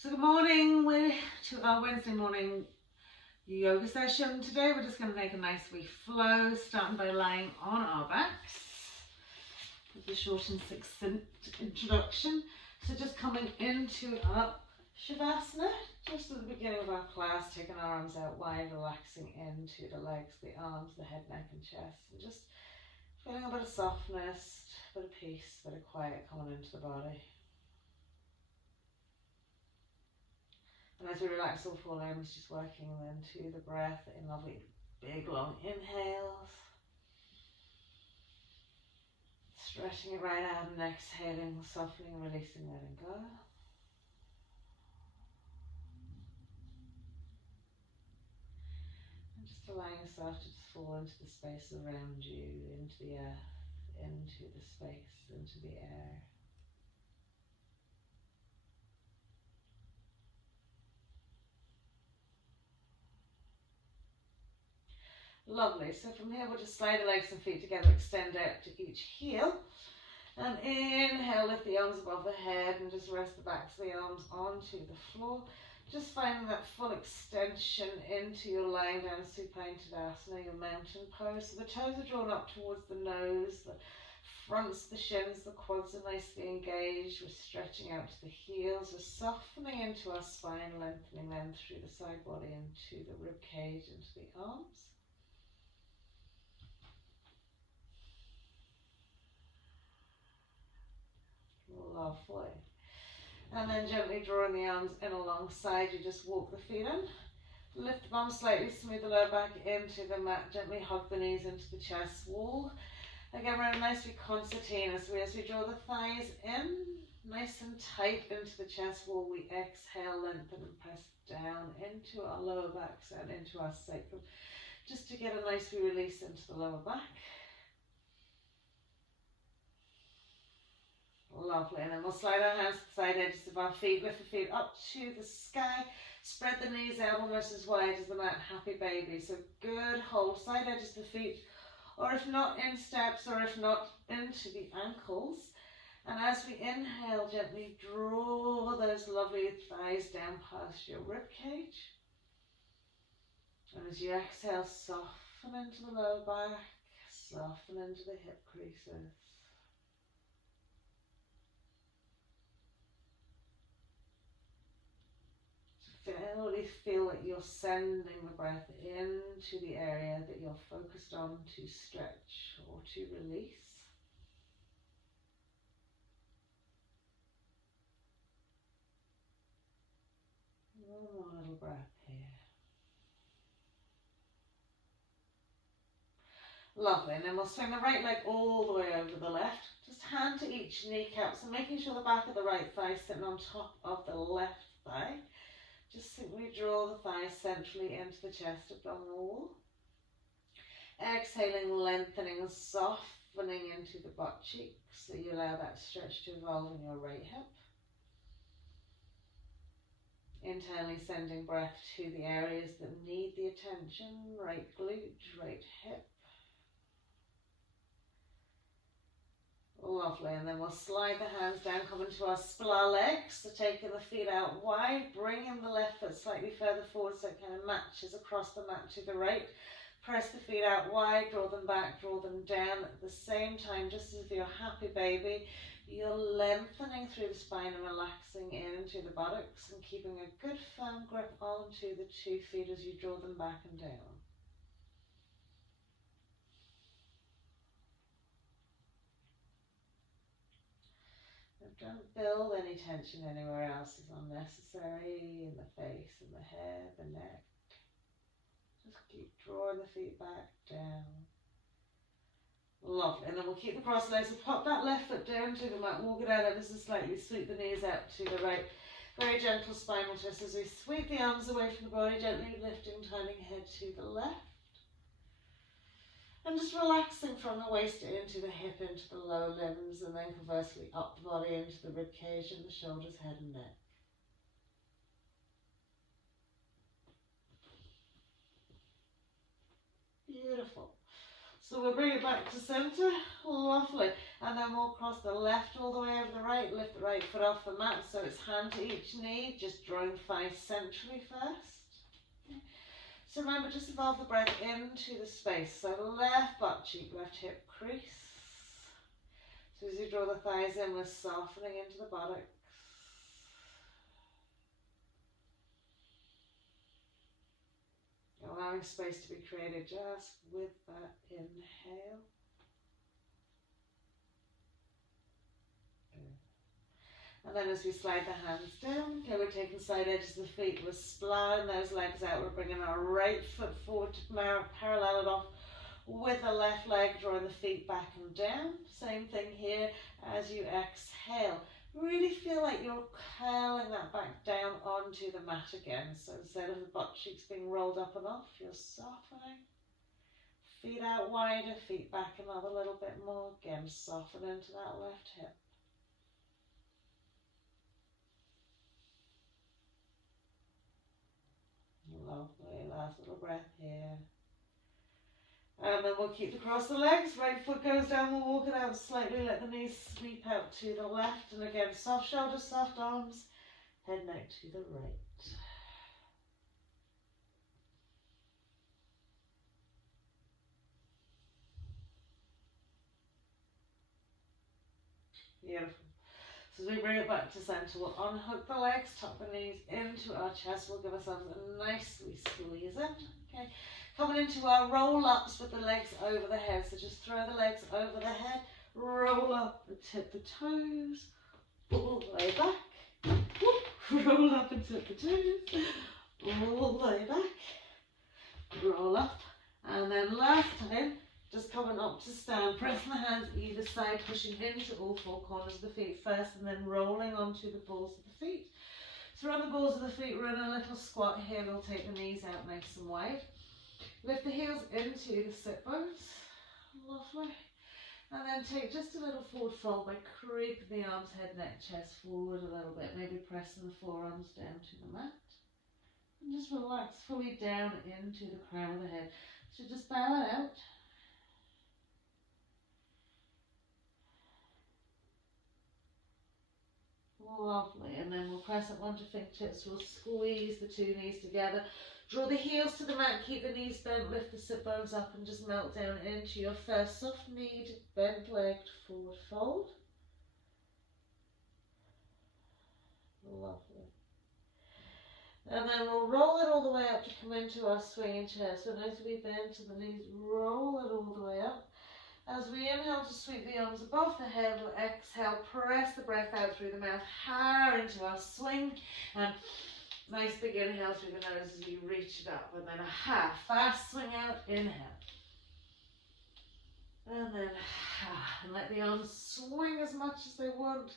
So good morning, we're to our Wednesday morning yoga session. Today we're just going to make a nice wee flow, starting by lying on our backs. With a short and succinct introduction. So just coming into our Shavasana, just at the beginning of our class, taking our arms out wide, relaxing into the legs, the arms, the head, neck and chest, and just feeling a bit of softness, a bit of peace, a bit of quiet coming into the body. And as we relax all four limbs, just working then to the breath in lovely big long inhales. Stretching it right out and exhaling, softening, releasing, letting go. And just allowing yourself to just fall into the space around you, into the earth, into the space, into the air. Lovely. So from here we'll just slide the legs and feet together, extend out to each heel. And inhale, lift the arms above the head and just rest the backs of the arms onto the floor. Just finding that full extension into your lying down supine Tadasana, your mountain pose. So the toes are drawn up towards the nose, the fronts, the shins, the quads are nicely engaged. We're stretching out to the heels. We're softening into our spine, lengthening them through the side body into the rib cage, into the arms. Lovely. And then gently drawing the arms in alongside you, just walk the feet in. Lift the bum slightly, smooth the lower back into the mat, gently hug the knees into the chest wall. Again, we're in a nicely concertina, so as we draw the thighs in, nice and tight into the chest wall, we exhale, lengthen and press down into our lower backs and into our sacrum, just to get a nice release into the lower back. Lovely, and then we'll slide our hands to the side edges of our feet, lift the feet up to the sky, spread the knees out almost as wide as the mat, happy baby. So good hold, side edges of the feet, or if not in steps, or if not into the ankles. And as we inhale, gently draw those lovely thighs down past your rib cage. And as you exhale, soften into the lower back, soften into the hip creases. Really feel that you're sending the breath into the area that you're focused on to stretch or to release. One more little breath here. Lovely, and then we'll swing the right leg all the way over the left. Just hand to each kneecap, so making sure the back of the right thigh is sitting on top of the left thigh. Just simply draw the thighs centrally into the chest abdominal wall. Exhaling, lengthening and softening into the butt cheeks, so you allow that stretch to evolve in your right hip. Internally sending breath to the areas that need the attention, right glute, right hip. Lovely, and then we'll slide the hands down, come into our splar legs, so taking the feet out wide, bringing the left foot slightly further forward so it kind of matches across the mat to the right. Press the feet out wide, draw them back, draw them down at the same time, just as if you're a happy baby. You're lengthening through the spine and relaxing into the buttocks and keeping a good firm grip onto the 2 feet as you draw them back and down. Don't build any tension anywhere else, is unnecessary, in the face, in the head, the neck. Just keep drawing the feet back down. Lovely, and then we'll keep the cross legs, so pop that left foot down to the mat, walk it out ever so slightly, sweep the knees out to the right. Very gentle spinal twist as we sweep the arms away from the body, gently lifting, turning head to the left. And just relaxing from the waist into the hip, into the lower limbs, and then conversely up the body into the rib cage and the shoulders, head and neck. Beautiful. So we'll bring it back to centre, lovely. And then we'll cross the left all the way over the right, lift the right foot off the mat so it's hand to each knee, just drawing thighs centrally first. Okay. So remember, just evolve the breath into the space. So left butt cheek, left hip crease. So as you draw the thighs in, we're softening into the buttocks. Allowing space to be created just with that inhale. And then as we slide the hands down, okay, we're taking side edges of the feet, we're splaying those legs out, we're bringing our right foot forward to parallel it off with the left leg, drawing the feet back and down. Same thing here as you exhale. Really feel like you're curling that back down onto the mat again. So instead of the butt cheeks being rolled up and off, you're softening. Feet out wider, feet back another little bit more. Again, soften into that left hip. Lovely, last little breath here. And then we'll keep across the legs, right foot goes down, we'll walk it out slightly, let the knees sweep out to the left, and again, soft shoulders, soft arms, head neck to the right. Beautiful. So as we bring it back to centre, we'll unhook the legs, tuck the knees into our chest, we'll give ourselves a nice squeeze in, okay? Coming into our roll-ups with the legs over the head. So just throw the legs over the head, roll up and tip the toes, all the way back. Roll up and tip the toes, all the way back. Roll up. And then last time, just coming up to stand, pressing the hands either side, pushing into all four corners of the feet first, and then rolling onto the balls of the feet. So on the balls of the feet, we're in a little squat here. We'll take the knees out nice and wide. Lift the heels into the sit bones, lovely. And then take just a little forward fold by creeping the arms, head, neck, chest forward a little bit, maybe pressing the forearms down to the mat. And just relax fully down into the crown of the head. So just bow it out. Lovely, and then we'll press it onto fingertips, we'll squeeze the two knees together. Draw the heels to the mat, keep the knees bent, lift the sit bones up and just melt down into your first soft-kneed, bent-legged forward fold. Lovely. And then we'll roll it all the way up to come into our swinging chair. So as we bend to the knees, roll it all the way up. As we inhale to sweep the arms above the head, we'll exhale, press the breath out through the mouth, higher into our swing, and nice big inhale through the nose as you reach it up, and then a half fast swing out, inhale. And then and let the arms swing as much as they want,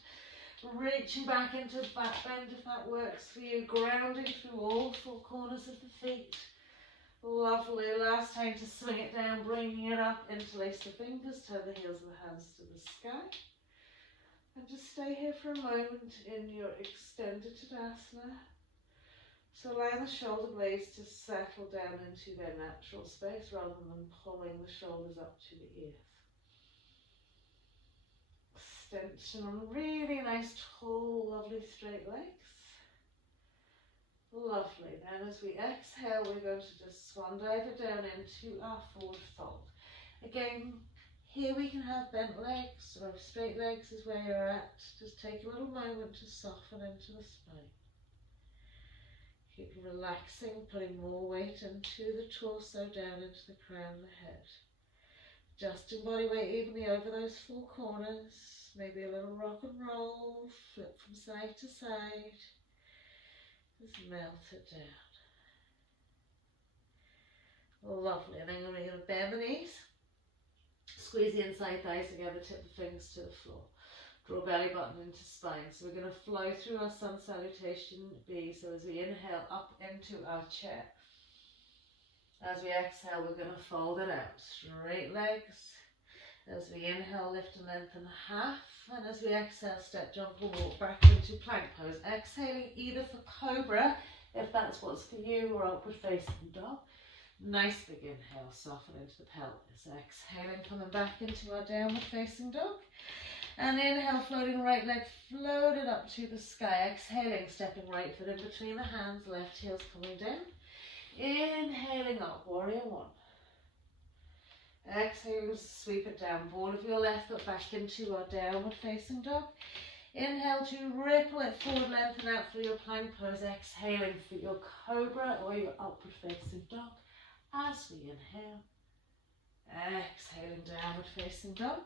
reaching back into back bend if that works for you, grounding through all four corners of the feet. Lovely, last time to swing it down, bringing it up, interlace the fingers, turn the heels of the hands to the sky. And just stay here for a moment in your extended Tadasana. So allow the shoulder blades to settle down into their natural space rather than pulling the shoulders up to the ears. Extension on really nice, tall, lovely straight legs. Lovely. Then as we exhale, we're going to just swan dive it down into our forward fold. Again, here we can have bent legs, or straight legs is where you're at. Just take a little moment to soften into the spine. Keep relaxing, putting more weight into the torso, down into the crown of the head. Adjusting body weight evenly over those four corners. Maybe a little rock and roll, flip from side to side. Just melt it down. Lovely. And then we're going to bend the knees. Squeeze the inside thighs together, tip the fingers to the floor. Draw belly button into spine. So we're going to flow through our sun salutation B. So as we inhale up into our chair. As we exhale, we're going to fold it out. Straight legs. As we inhale, lift and lengthen half. And as we exhale, step, jump, or walk back into plank pose. Exhaling either for cobra, if that's what's for you, or upward facing dog. Nice big inhale, soften into the pelvis. Exhaling, coming back into our downward facing dog. And inhale, floating right leg floated up to the sky. Exhaling, stepping right foot in between the hands, left heel's coming down. Inhaling up, warrior one. Exhaling, sweep it down. Ball of your left foot back into our downward facing dog. Inhale to ripple it forward, lengthen out for your plank pose. Exhaling for your cobra or your upward facing dog. As we inhale, exhaling, downward facing dog.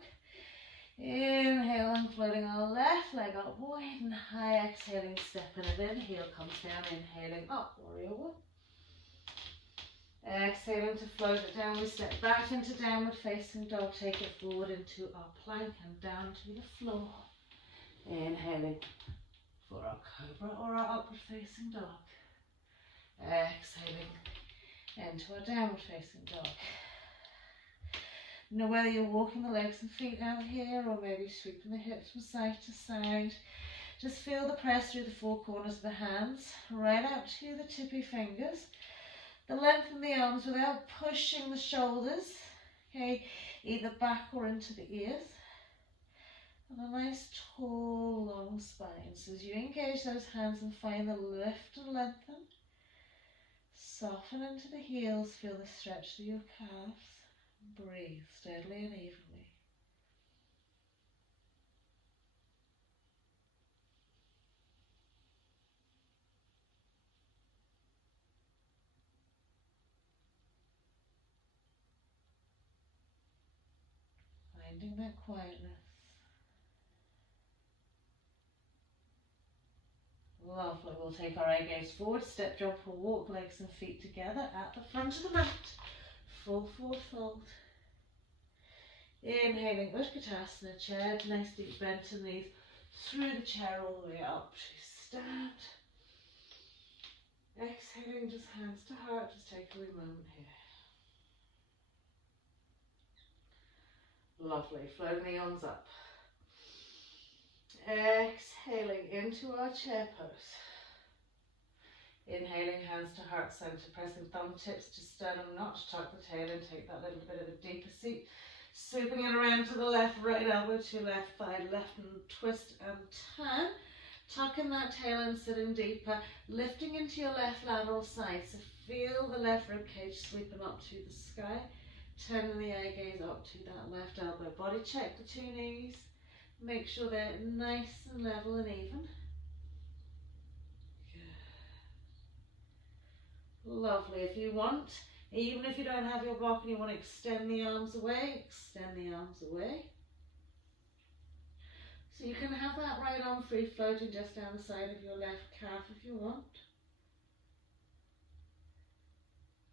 Inhale and floating our left leg up wide and high. Exhaling, stepping it in. Heel comes down. Inhaling up, warrior one. Exhaling to float it down. We step back into downward facing dog. Take it forward into our plank and down to the floor. Inhaling for our cobra or our upward facing dog. Exhaling into our downward facing dog. Now whether you're walking the legs and feet out here or maybe sweeping the hips from side to side, just feel the press through the four corners of the hands, right out to the tippy fingers. The lengthen the arms without pushing the shoulders, okay, either back or into the ears. And a nice tall long spine. So as you engage those hands and find the lift and lengthen, soften into the heels, feel the stretch through your calves. Breathe steadily and evenly. Finding that quietness. Lovely. We'll take our eye gaze forward, step, jump or walk, legs and feet together at the front of the mat. Full forward fold. Inhaling Utkatasana, chair, nice deep bend to the knees, through the chair all the way up to stand. Exhaling, just hands to heart, just take a wee moment here. Lovely, floating the arms up. Exhaling into our chair pose. Inhaling, hands to heart center, pressing thumb tips to sternum notch, tuck the tail and take that little bit of a deeper seat. Sweeping it around to the left, right elbow to left thigh, left and twist and turn. Tucking that tail and sitting deeper, lifting into your left lateral side. So feel the left rib cage sweeping up to the sky. Turning the eye gaze up to that left elbow. Body check the two knees. Make sure they're nice and level and even. Lovely. If you want, even if you don't have your block and you want to extend the arms away, extend the arms away. So you can have that right arm free floating just down the side of your left calf if you want.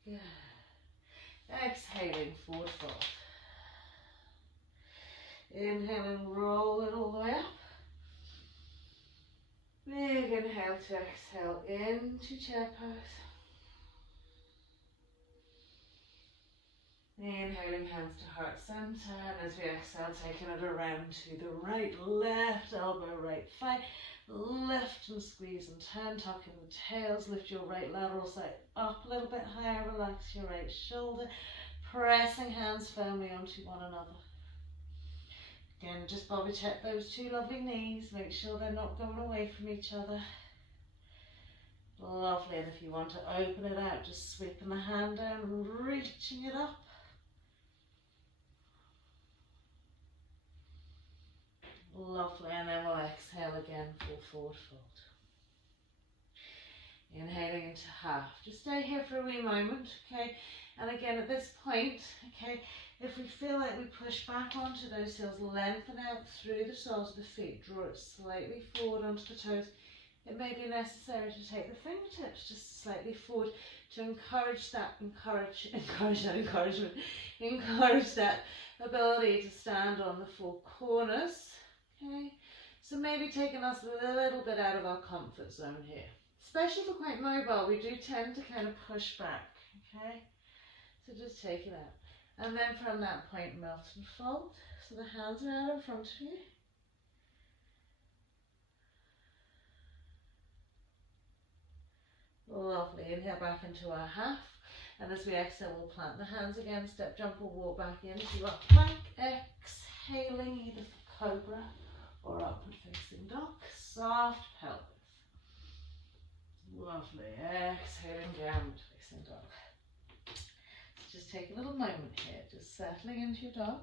Good. Exhaling, forward fold. Inhaling, roll it all the way up. Big inhale to exhale into chair pose. Inhaling, hands to heart center, and as we exhale, taking it around to the right, left elbow, right thigh, lift and squeeze and turn, tucking the tails, lift your right lateral side up a little bit higher, relax your right shoulder, pressing hands firmly onto one another. Again, just bobby check those two lovely knees, make sure they're not going away from each other. Lovely, and if you want to open it out, just sweeping the hand down and reaching it up. Lovely, and then we'll exhale again for forward fold. Inhaling into half. Just stay here for a wee moment, okay? And again, at this point, okay, if we feel like we push back onto those heels, lengthen out through the soles of the feet, draw it slightly forward onto the toes. It may be necessary to take the fingertips just slightly forward to encourage that ability to stand on the four corners. Okay, so maybe taking us a little bit out of our comfort zone here. Especially if we're quite mobile, we do tend to kind of push back, okay? So just take it out. And then from that point, melt and fold. So the hands are out in front of you. Lovely, inhale back into our half. And as we exhale, we'll plant the hands again, step, jump, or walk back into our plank. Exhaling either for cobra or upward facing dog. Soft pelvis. Lovely. Exhaling downward facing dog. So just take a little moment here, just settling into your dog.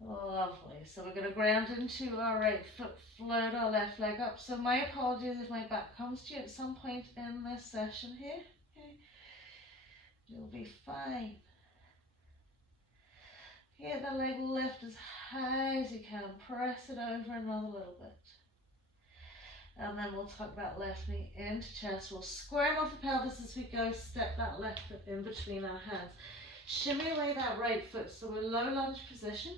Lovely. So we're going to ground into our right foot, float our left leg up. So my apologies if my back comes to you at some point in this session here. Okay. You'll be fine. Get the leg lift as high as you can. Press it over another little bit. And then we'll tuck that left knee into chest. We'll square off the pelvis as we go. Step that left foot in between our hands. Shimmy away that right foot. So we're low lunge position.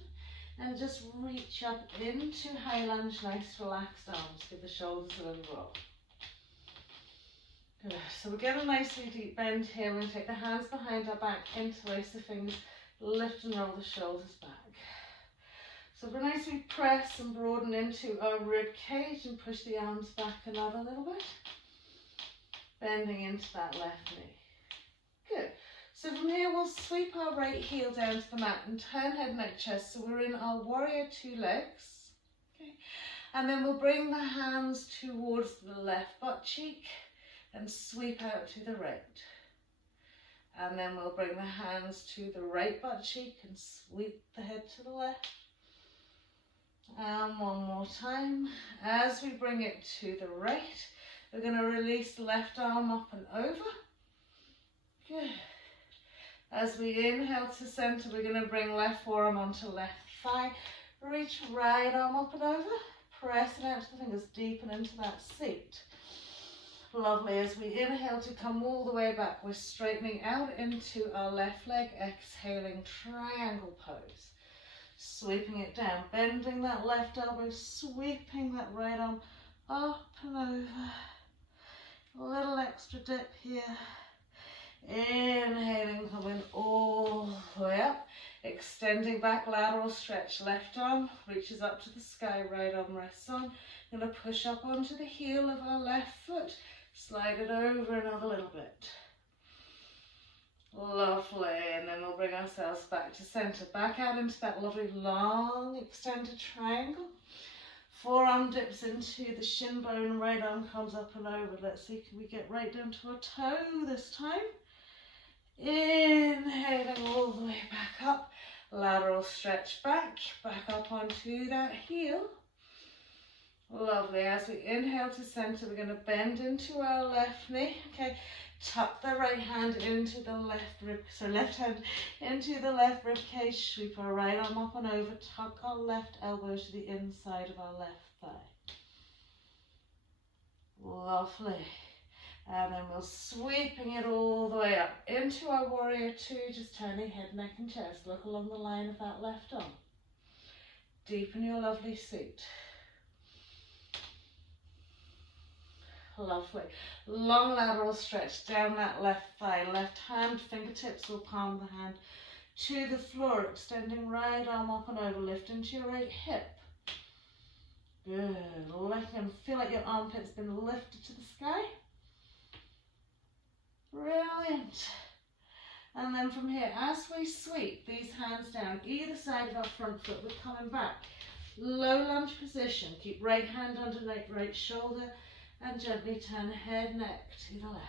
And just reach up into high lunge. Nice relaxed arms. Give the shoulders a little roll. Good. So we'll get a nicely deep bend here. We're going to take the hands behind our back, interlace the fingers, lift and roll the shoulders back. So we're nicely press and broaden into our rib cage and push the arms back another little bit. Bending into that left knee. Good. So from here we'll sweep our right heel down to the mat and turn head, neck, chest. So we're in our warrior two legs. Okay. And then we'll bring the hands towards the left butt cheek and sweep out to the right. And then we'll bring the hands to the right butt cheek and sweep the head to the left. And one more time. As we bring it to the right, we're going to release the left arm up and over. Good. As we inhale to center, we're going to bring left forearm onto left thigh. Reach right arm up and over. Press it out to the fingers, deepen into that seat. Lovely. As we inhale to come all the way back, we're straightening out into our left leg, exhaling triangle pose. Sweeping it down, bending that left elbow, sweeping that right arm up and over. A little extra dip here. Inhaling, coming all the way up. Extending back, lateral stretch. Left arm reaches up to the sky, right arm rests on. Going to push up onto the heel of our left foot. Slide it over another little bit. Lovely. And then we'll bring ourselves back to center. Back out into that lovely long extended triangle. Forearm dips into the shin bone. Right arm comes up and over. Let's see, can we get right down to our toe this time? Inhaling all the way back up. Lateral stretch back. Back up onto that heel. Lovely. As we inhale to center, we're going to bend into our left knee. Okay. Tuck the right hand into the left rib, so left hand into the left rib cage. Sweep our right arm up and over. Tuck our left elbow to the inside of our left thigh. Lovely. And then we're sweeping it all the way up into our warrior two, just turning head, neck and chest. Look along the line of that left arm. Deepen your lovely seat. Lovely. Long lateral stretch down that left thigh. Left hand, fingertips will palm the hand to the floor, extending right arm up and over. Lift into your right hip. Good. Let them feel like your armpit's been lifted to the sky. Brilliant. And then from here, as we sweep these hands down either side of our front foot, we're coming back. Low lunge position. Keep right hand under right shoulder. And gently turn head, neck to the left.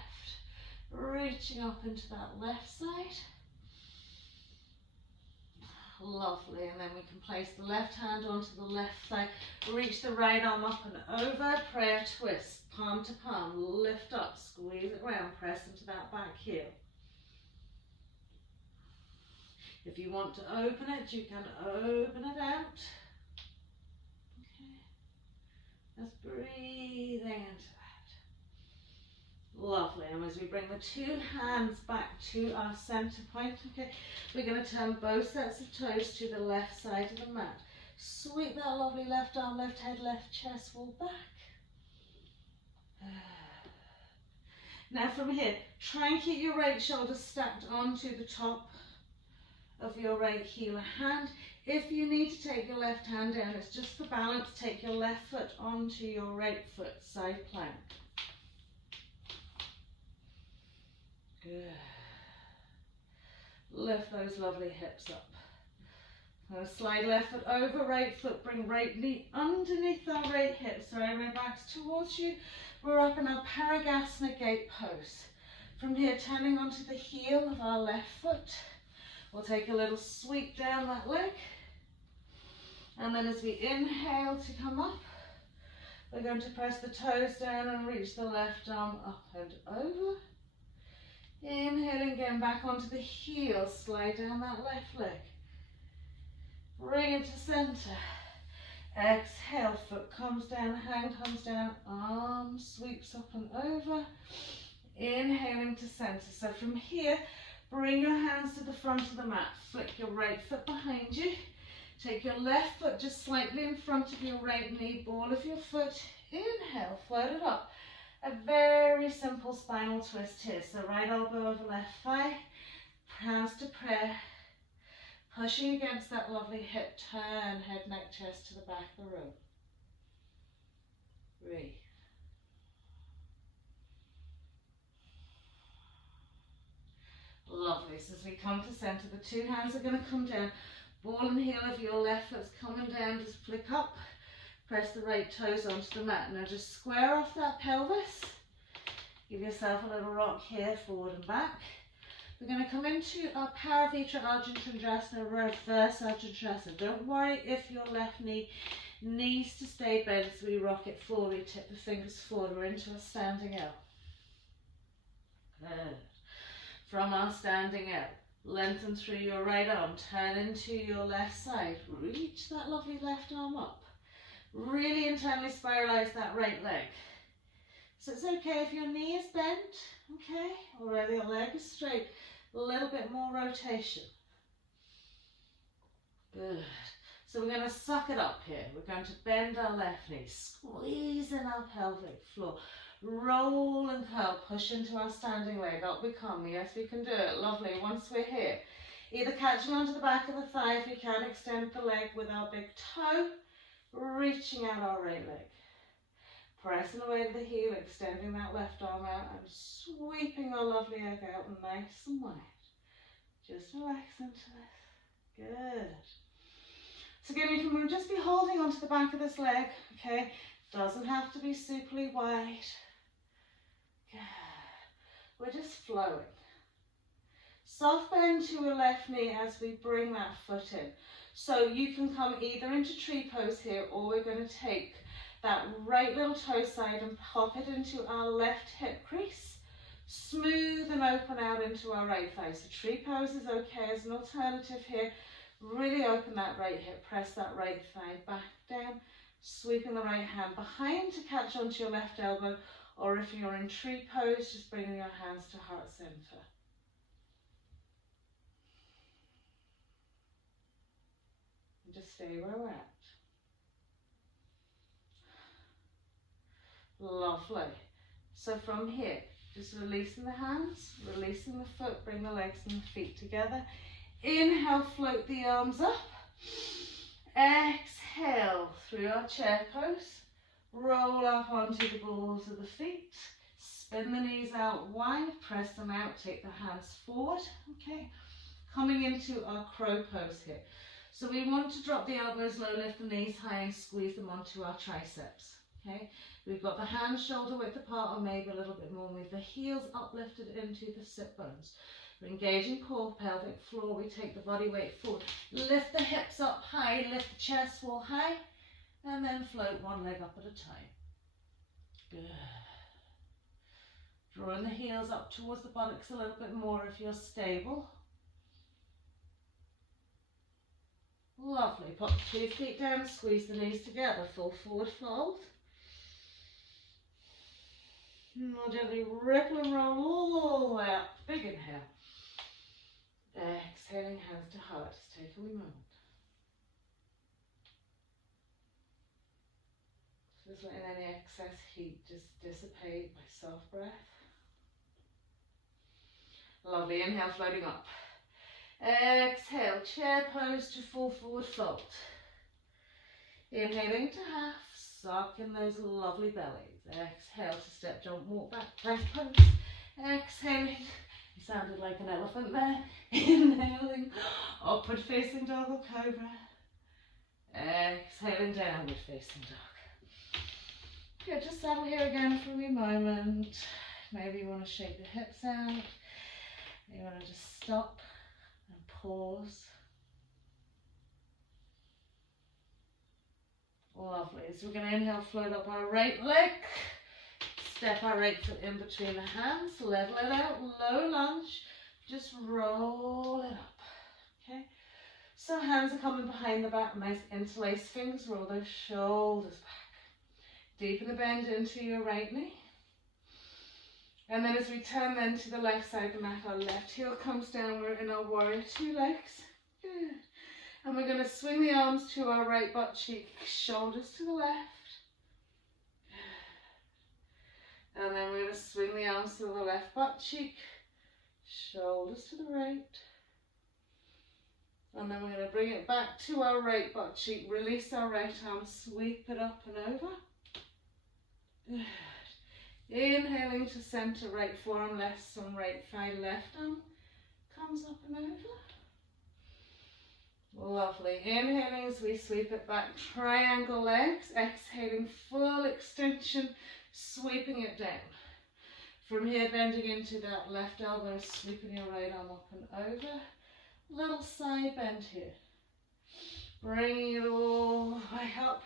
Reaching up into that left side. Lovely. And then we can place the left hand onto the left side. Reach the right arm up and over. Prayer twist. Palm to palm. Lift up. Squeeze it round. Press into that back heel. If you want to open it, you can open it out. Just breathing into that. Lovely. And as we bring the two hands back to our center point, okay, we're going to turn both sets of toes to the left side of the mat. Sweep that lovely left arm, left head, left chest, fall back. Now from here, try and keep your right shoulder stacked onto the top of your right heel. A hand If you need to take your left hand down, it's just for balance, take your left foot onto your right foot, side plank. Good. Lift those lovely hips up. Now slide left foot over, right foot, bring right knee underneath our right hip. Sorry, my back's towards you. We're up in our Paragasana gate pose. From here, turning onto the heel of our left foot. We'll take a little sweep down that leg. And then as we inhale to come up, we're going to press the toes down and reach the left arm up and over. Inhaling again back onto the heel, slide down that left leg. Bring it to center. Exhale, foot comes down, hand comes down, arm sweeps up and over. Inhaling to center. So from here, bring your hands to the front of the mat. Flick your right foot behind you. Take your left foot just slightly in front of your right knee, ball of your foot. Inhale, float it up. A very simple spinal twist here. So right elbow over left thigh, hands to prayer. Pushing against that lovely hip turn, head, neck, chest to the back of the room. Breathe. Lovely. So as we come to center, the two hands are going to come down. Ball and heel of your left foot's coming down, just flick up. Press the right toes onto the mat. Now just square off that pelvis. Give yourself a little rock here, forward and back. We're going to come into our Paravitra Arjun Chandrasana, reverse Arjun Chandrasana. Don't worry if your left knee needs to stay bent as we rock it forward. We tip the fingers forward. We're into a standing L. Good. From our standing L, lengthen through your right arm, turn into your left side. Reach that lovely left arm up. Really internally spiralize that right leg. So it's okay if your knee is bent, okay, or whether your leg is straight. A little bit more rotation. Good. So we're going to suck it up here. We're going to bend our left knee, squeeze in our pelvic floor, roll and curl, push into our standing leg. Up we come. Yes, we can do it. Lovely. Once we're here, either catching onto the back of the thigh if we can, extend the leg with our big toe, reaching out our right leg. Pressing away to the heel, extending that left arm out and sweeping our lovely leg out nice and wide. Just relax into this. Good. So again, you can just be holding onto the back of this leg, okay? Doesn't have to be superly wide. Good. We're just flowing. Soft bend to your left knee as we bring that foot in. So you can come either into tree pose here, or we're going to take that right little toe side and pop it into our left hip crease. Smooth and open out into our right thigh. So tree pose is okay as an alternative here. Really open that right hip, press that right thigh back down, sweeping the right hand behind to catch onto your left elbow, or if you're in tree pose, just bringing your hands to heart center. And just stay where we're at. Lovely. So from here, just releasing the hands, releasing the foot, bring the legs and the feet together. Inhale, float the arms up. Exhale, through our chair pose. Roll up onto the balls of the feet. Spin the knees out wide, press them out, take the hands forward. Okay, coming into our crow pose here. So we want to drop the elbows low, lift the knees high and squeeze them onto our triceps. Okay, we've got the hands shoulder width apart, or maybe a little bit more, with the heels uplifted into the sit bones. We're engaging core, pelvic floor. We take the body weight forward. Lift the hips up high, lift the chest wall high, and then float one leg up at a time. Good. Drawing the heels up towards the buttocks a little bit more if you're stable. Lovely. Pop the 2 feet down, squeeze the knees together, full forward fold. Now gently ripple and roll all the way up. Big inhale. Exhaling, hands to heart. Just take a wee moment. Just letting any excess heat just dissipate by soft breath. Lovely. Inhale, floating up. Exhale, chair pose to full forward fold. Inhaling to half, suck in those lovely bellies. Exhale to step, jump, walk back, breath pose. Exhaling, you sounded like an elephant there. Inhaling, upward facing dog or cobra. Exhaling, downward facing dog. Good, just settle here again for a wee moment. Maybe you want to shake the hips out. You want to just stop and pause. Lovely. So we're going to inhale, float up our right leg. Step our right foot in between the hands. Level it out, low lunge. Just roll it up. Okay. So hands are coming behind the back. Nice interlaced fingers. Roll those shoulders back. Deepen the bend into your right knee. And then as we turn then to the left side of the mat, our left heel comes down. We're in our warrior two legs. Good. And we're going to swing the arms to our right butt cheek, shoulders to the left. And then we're going to swing the arms to the left butt cheek, shoulders to the right. And then we're going to bring it back to our right butt cheek, release our right arm, sweep it up and over. Good. Inhaling to center, right forearm, left thumb, right thigh, left arm comes up and over. Lovely. Inhaling as we sweep it back, triangle legs. Exhaling, full extension, sweeping it down. From here, bending into that left elbow, sweeping your right arm up and over. Little side bend here. Bringing it all the way up.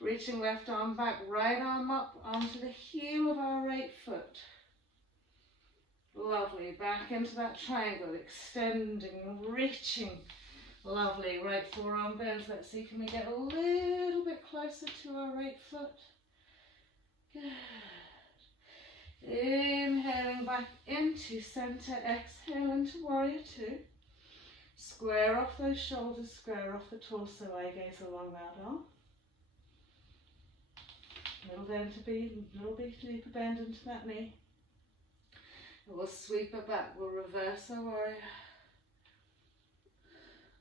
Reaching left arm back, right arm up onto the heel of our right foot. Lovely. Back into that triangle, extending, reaching. Lovely. Right forearm bends. Let's see, can we get a little bit closer to our right foot? Good. Inhaling back into center. Exhale into warrior two. Square off those shoulders, square off the torso, eye gaze along that arm. Little bit deeper bend into that knee. And we'll sweep it back. We'll reverse our warrior.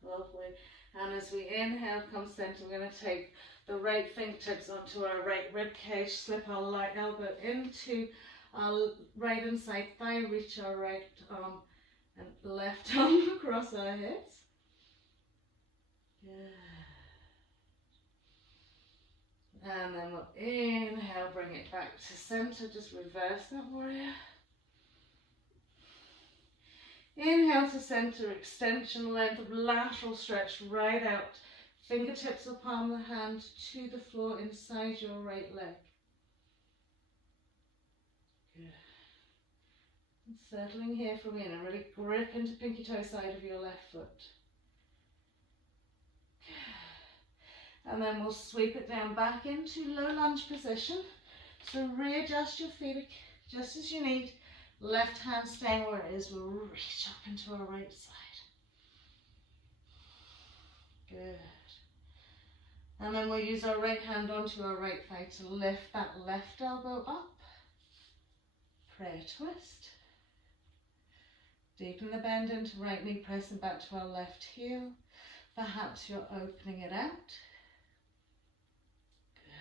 Lovely. And as we inhale, come center, we're going to take the right fingertips onto our right rib cage, slip our right elbow into our right inside thigh, reach our right arm and left arm across our hips. Good. And then we'll inhale, bring it back to center, just reverse that warrior. Inhale to center, extension, length of lateral stretch, right out. Fingertips or palm of the hand to the floor inside your right leg. Good. And settling here from in and really grip into pinky toe side of your left foot. Good. And then we'll sweep it down back into low lunge position. So readjust your feet just as you need. Left hand staying where it is, we'll reach up into our right side. Good. And then we'll use our right hand onto our right thigh to lift that left elbow up. Prayer twist. Deepen the bend into right knee, pressing back to our left heel. Perhaps you're opening it out. Good.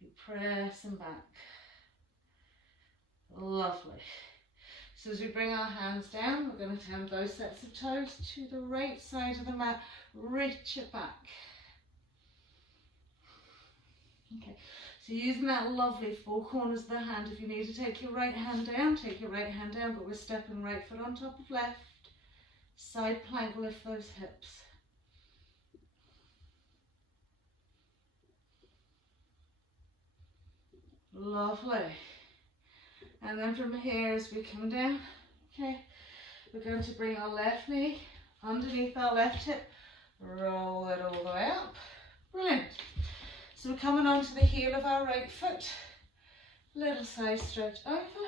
Keep pressing back. Lovely. So as we bring our hands down, we're going to turn both sets of toes to the right side of the mat. Reach it back. Okay. So using that lovely four corners of the hand, if you need to take your right hand down, take your right hand down, but we're stepping right foot on top of left. Side plank, lift those hips. Lovely. And then from here, as we come down, okay, we're going to bring our left knee underneath our left hip, roll it all the way up. Brilliant. So we're coming onto the heel of our right foot, little side stretch over.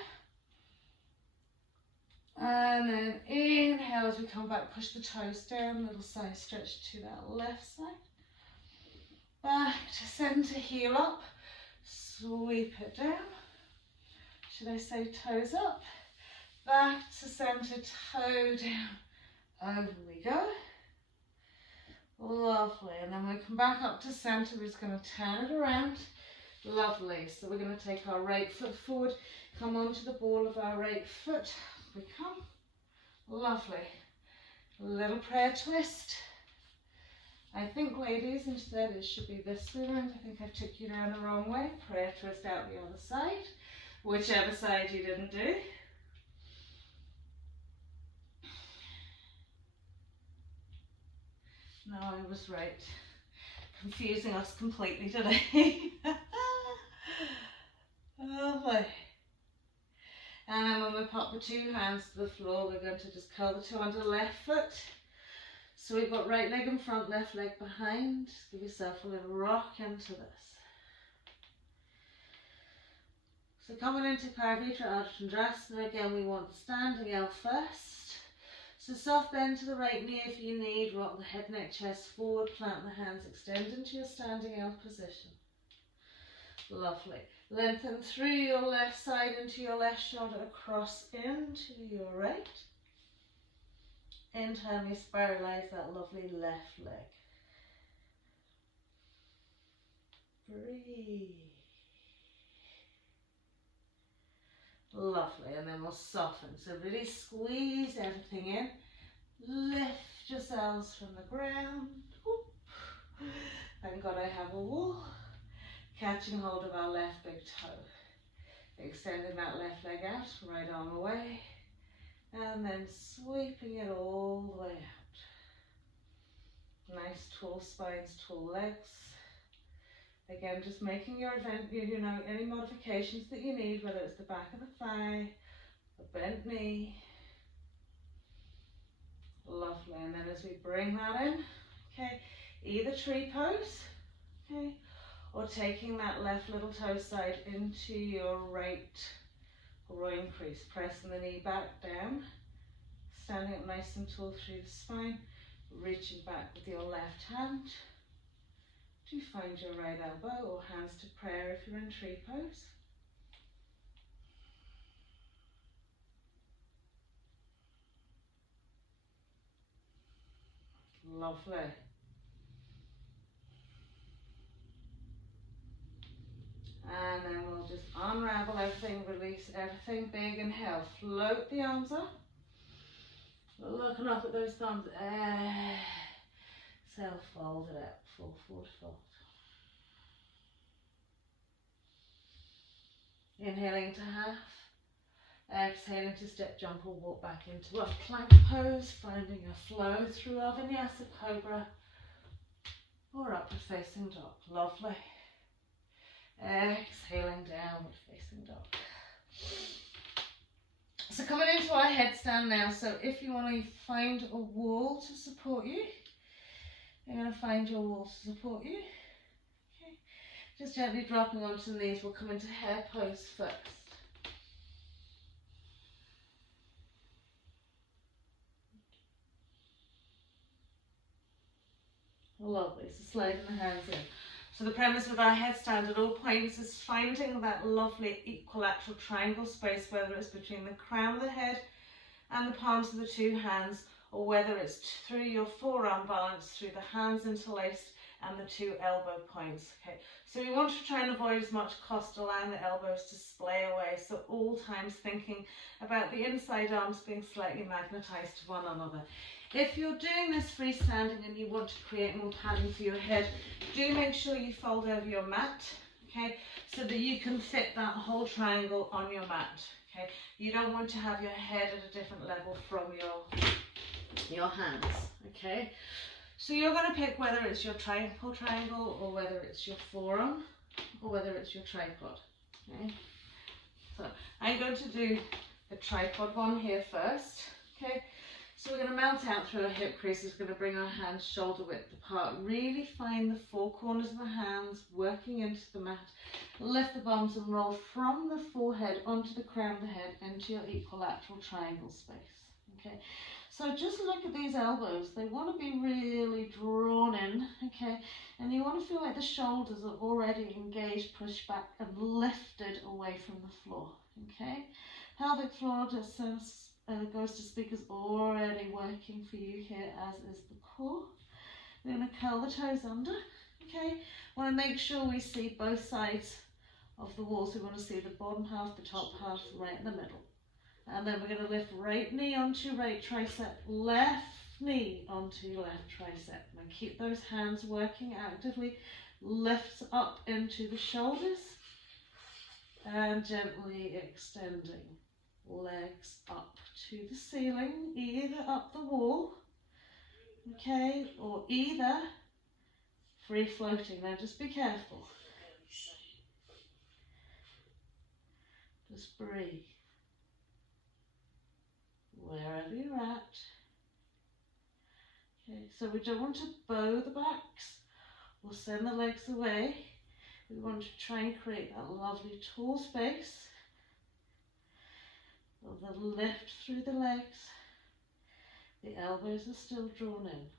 And then inhale as we come back, push the toes down, little side stretch to that left side. Back to center, heel up, sweep it down. Should I say toes up? back to center, toe down, over we go. Lovely, and then we come back up to center. We're just going to turn it around. Lovely, so we're going to take our right foot forward, come onto the ball of our right foot. We come. Lovely. A little prayer twist. I think, ladies, instead it should be this way around. I think I took you down the wrong way. Prayer twist out the other side, whichever side you didn't do. No, I was right. Confusing us completely today. Lovely. And then when we pop the two hands to the floor, we're going to just curl the toe onto the left foot. So we've got right leg in front, left leg behind. Just give yourself a little rock into this. So coming into Parvitra Ardha Chandrasana, again we want standing L first. So soft bend to the right knee if you need, rock the head, neck, chest forward, plant the hands, extend into your standing L position. Lovely. Lengthen through your left side into your left shoulder, across into your right. Internally spiralize that lovely left leg. Breathe. Lovely, and then we'll soften. So really squeeze everything in. Lift yourselves from the ground. Whoop. Thank God I have a wall. Catching hold of our left big toe. Extending that left leg out, right arm away. And then sweeping it all the way out. Nice tall spines, tall legs. Again, just making your event, any modifications that you need, whether it's the back of the thigh, the bent knee. Lovely. And then as we bring that in, okay, either tree pose, okay, or taking that left little toe side into your right groin crease, pressing the knee back down, standing up nice and tall through the spine, reaching back with your left hand to find your right elbow, or hands to prayer if you're in tree pose. Lovely. And then we'll just unravel everything, release everything. Big inhale, float the arms up. Looking up at those thumbs. Exhale, fold it up. Full forward fold. Inhaling to half. Exhaling to step, jump or walk back into a plank pose. Finding a flow through our vinyasa cobra or upward facing dog. Lovely. Exhaling, downward facing dog. So coming into our headstand now. So if you want to find a wall to support you, you're going to find your wall to support you. Okay. Just gently dropping onto the knees. We'll come into hare pose first. Lovely. So sliding the hands in. So the premise with our headstand at all points is finding that lovely equilateral triangle space, whether it's between the crown of the head and the palms of the two hands, or whether it's through your forearm balance, through the hands interlaced and the two elbow points. Okay, so we want to try and avoid as much cost, allowing the elbows to splay away. So all times thinking about the inside arms being slightly magnetized to one another. If you're doing this freestanding and you want to create more padding for your head, do make sure you fold over your mat, okay, so that you can fit that whole triangle on your mat, okay. You don't want to have your head at a different level from your hands, okay. So you're going to pick whether it's your triangle or whether it's your forearm or whether it's your tripod, okay. So I'm going to do the tripod one here first, okay. So we're going to mount out through our hip creases. We're going to bring our hands shoulder width apart. Really find the four corners of the hands working into the mat. Lift the bums and roll from the forehead onto the crown of the head into your equilateral triangle space. Okay. So just look at these elbows. They want to be really drawn in. Okay. And you want to feel like the shoulders are already engaged, pushed back and lifted away from the floor. Okay, pelvic floor just goes to speakers already working for you here, as is the core. We're going to curl the toes under. Okay, want to make sure we see both sides of the wall. So we want to see the bottom half, the top half, right in the middle. And then we're going to lift right knee onto right tricep, left knee onto left tricep. And keep those hands working actively. Lift up into the shoulders and gently extending. Legs up to the ceiling, either up the wall, okay, or either free floating. Now just be careful. Just breathe. Wherever you're at. Okay, so we don't want to bow the backs or send the legs away. We want to try and create that lovely tall space. Of the lift through the legs. The elbows are still drawn in.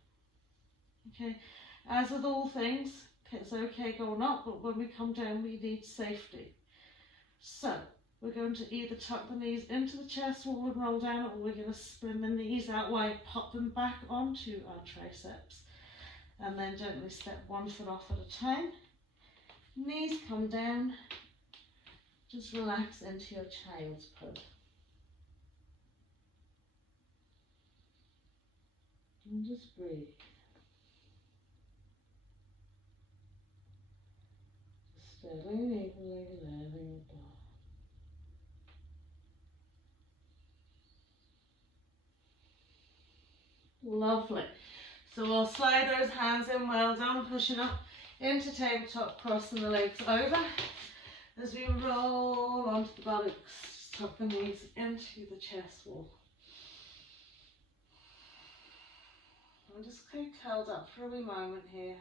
Okay, as with all things, it's okay going up, but when we come down, we need safety. So we're going to either tuck the knees into the chest wall and roll down, or we're going to spin the knees out wide, pop them back onto our triceps, and then gently step one foot off at a time. Knees come down. Just relax into your child's pose. And just breathe. Just steadily and evenly letting it go. Lovely. So we'll slide those hands in, well done, pushing up into tabletop, crossing the legs over. As we roll onto the buttocks, tuck the knees into the chest wall. And just keep curled up for a wee moment here.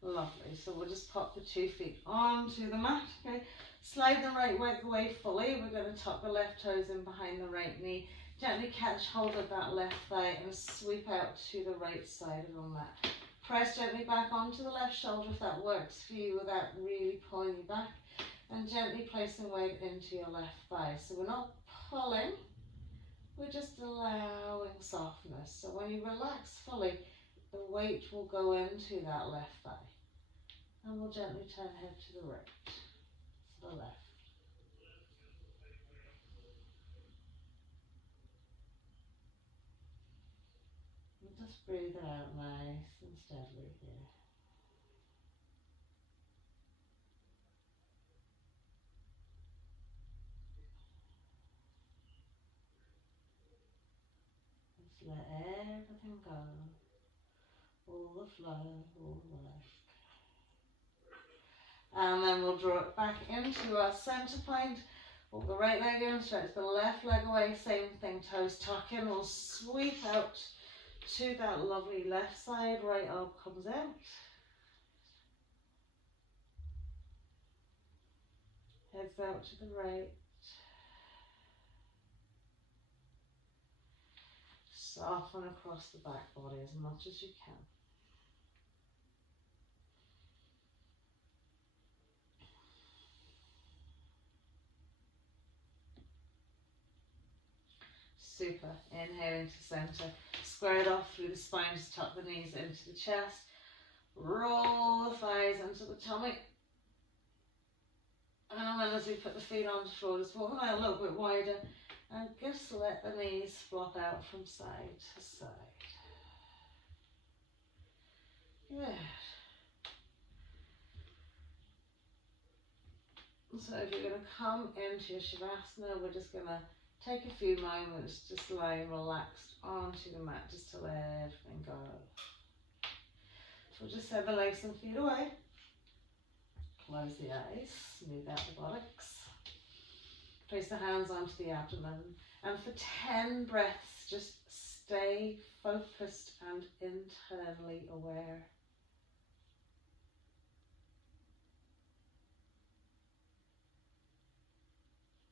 Lovely. So we'll just pop the 2 feet onto the mat. Okay. Slide the right leg away fully. We're going to tuck the left toes in behind the right knee. Gently catch hold of that left thigh and sweep out to the right side of the mat. Press gently back onto the left shoulder if that works for you without really pulling you back. And gently placing weight into your left thigh. So we're not pulling, we're just allowing softness. So when you relax fully, the weight will go into that left thigh. And we'll gently turn head to the right, to the left. And just breathe it out nice and steadily here. Just let everything go. All the flow, all the work. And then we'll draw it back into our center point. Pull the right leg in, stretch the left leg away, same thing, toes tuck in. We'll sweep out to that lovely left side, right arm comes out. Heads out to the right. Soften across the back body as much as you can. Super. Inhale into center. Square it off through the spine. Just tuck the knees into the chest. Roll the thighs into the tummy. And then as we put the feet on the floor, just walk them out a little bit wider. And just let the knees flop out from side to side. Good. So if you're going to come into your Shavasana, we're just going to take a few moments just lying relaxed onto the mat just to let everything go. So we'll just set the legs and feet away. Close the eyes, smooth out the buttocks. Place the hands onto the abdomen. And for 10 breaths, just stay focused and internally aware.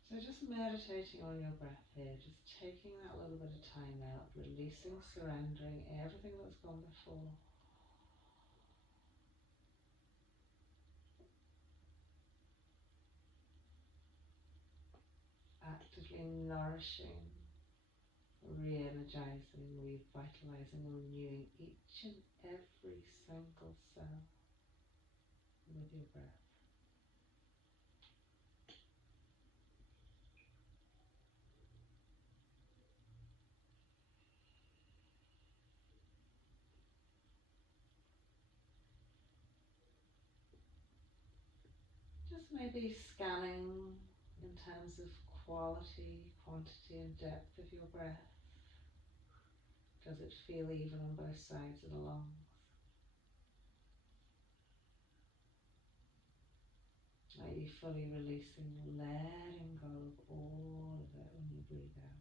So just meditating on your breath here, just taking that little bit of time out, releasing, surrendering everything that's gone before. Actively nourishing, re-energizing, revitalizing, renewing each and every single cell with your breath. Just maybe scanning in terms of quality, quantity and depth of your breath. Does it feel even on both sides of the lungs? Are you fully releasing, letting go of all of it when you breathe out?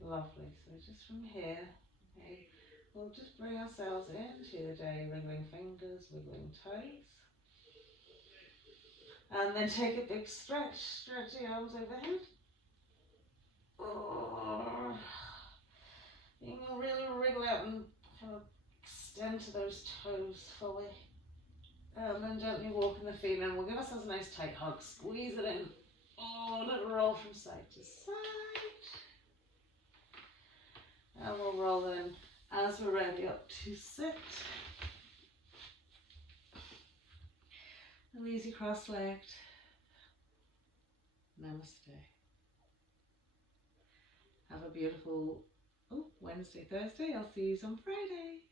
Lovely. So just from here, okay, we'll just bring ourselves into the day, wiggling fingers, wiggling toes. And then take a big stretch, stretch the arms overhead. Oh. You can really wriggle out and kind of extend to those toes fully. And then gently walking the feet in. We'll give ourselves a nice tight hug, squeeze it in. Oh, let it roll from side to side. And we'll roll in as we're ready up to sit. And easy cross-legged. Namaste. Have a beautiful Wednesday, Thursday. I'll see you on Friday.